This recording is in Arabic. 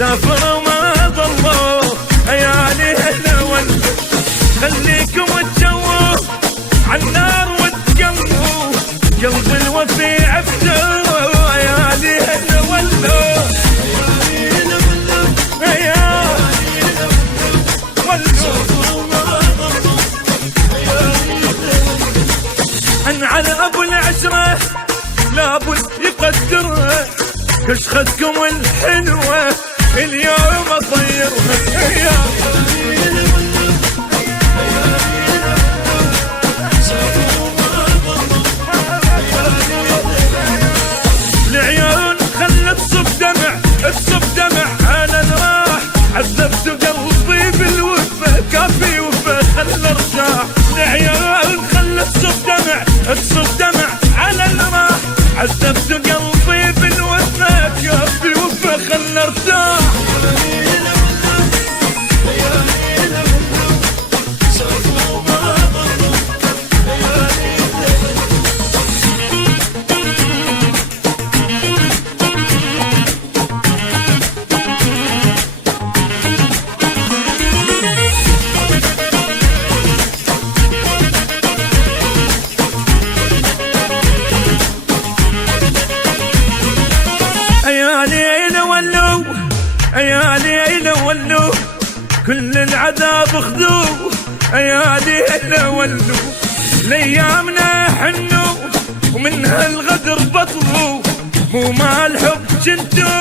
سافروا وما ضلوا عيالي هلا ولوا، خليكم تجووا عالنار وتقلوا، قلب الوفي عبدوا عيالي هلا ولوا، على ابو العشره لابد يقدرها، كشختكم الحلوه اليوم اطيرها. العيون خلت تصب دمع على الراح، عذبت قلبي بالوفا كافي وفا خل ارتاح. العيون خلت تصب دمع على الراح، عذبت قلبي بالوفا كافي وفا خل ارتاح. عيالي ولوا كل العذاب خذوه، عيالي ولوا لأيامنا حنوا ومن هالغدر بطلوا، مو مع الحب جنتوا